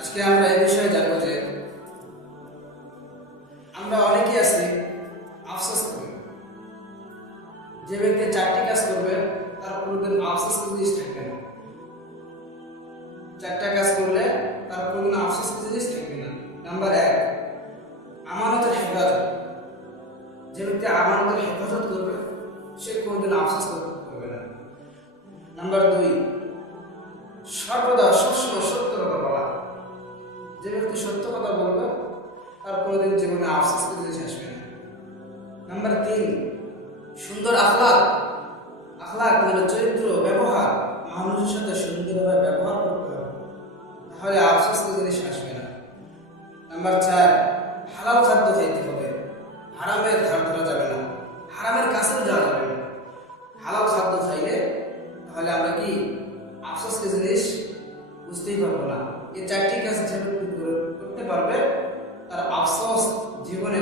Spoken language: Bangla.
আজকে আমরা এই বিষয়ে জানব যে আমরা অনেকেই আছি করি। যে ব্যক্তি চারটি কাজ করবে, তার কোনোদিন আফসোস জিনিস থাকবে না। চারটা কাজ করলে তার কোনোদিন আফসোস জিনিস থাকবে না। নাম্বার এক, আমানতের হেফাজত। যে ব্যক্তি আমানতের হেফাজত করবে, সে কোনোদিন আফসোস না। নাম্বার দুই, সর্বদা সবসময় সত্য কথা বলা। যে ব্যক্তি সত্য কথা বলবে, তার কোনোদিন জীবনে আফসোস জিনিস আসবে না। নাম্বার তিন, সুন্দর আখলাক। আখলাক মানে চরিত্র, ব্যবহার। মানুষের সাথে সুন্দরভাবে ব্যবহার করতে হবে। তাহলে আফসোস জিনিস আসবে না। নাম্বার চার, হালাল খাদ্য খাইতে হবে। হারামের ধার আফসোসের জিনিস বুঝতেই পারবো না এই চারটি কাজ যেভাবে করতে পারবে তার আফসোস জীবনে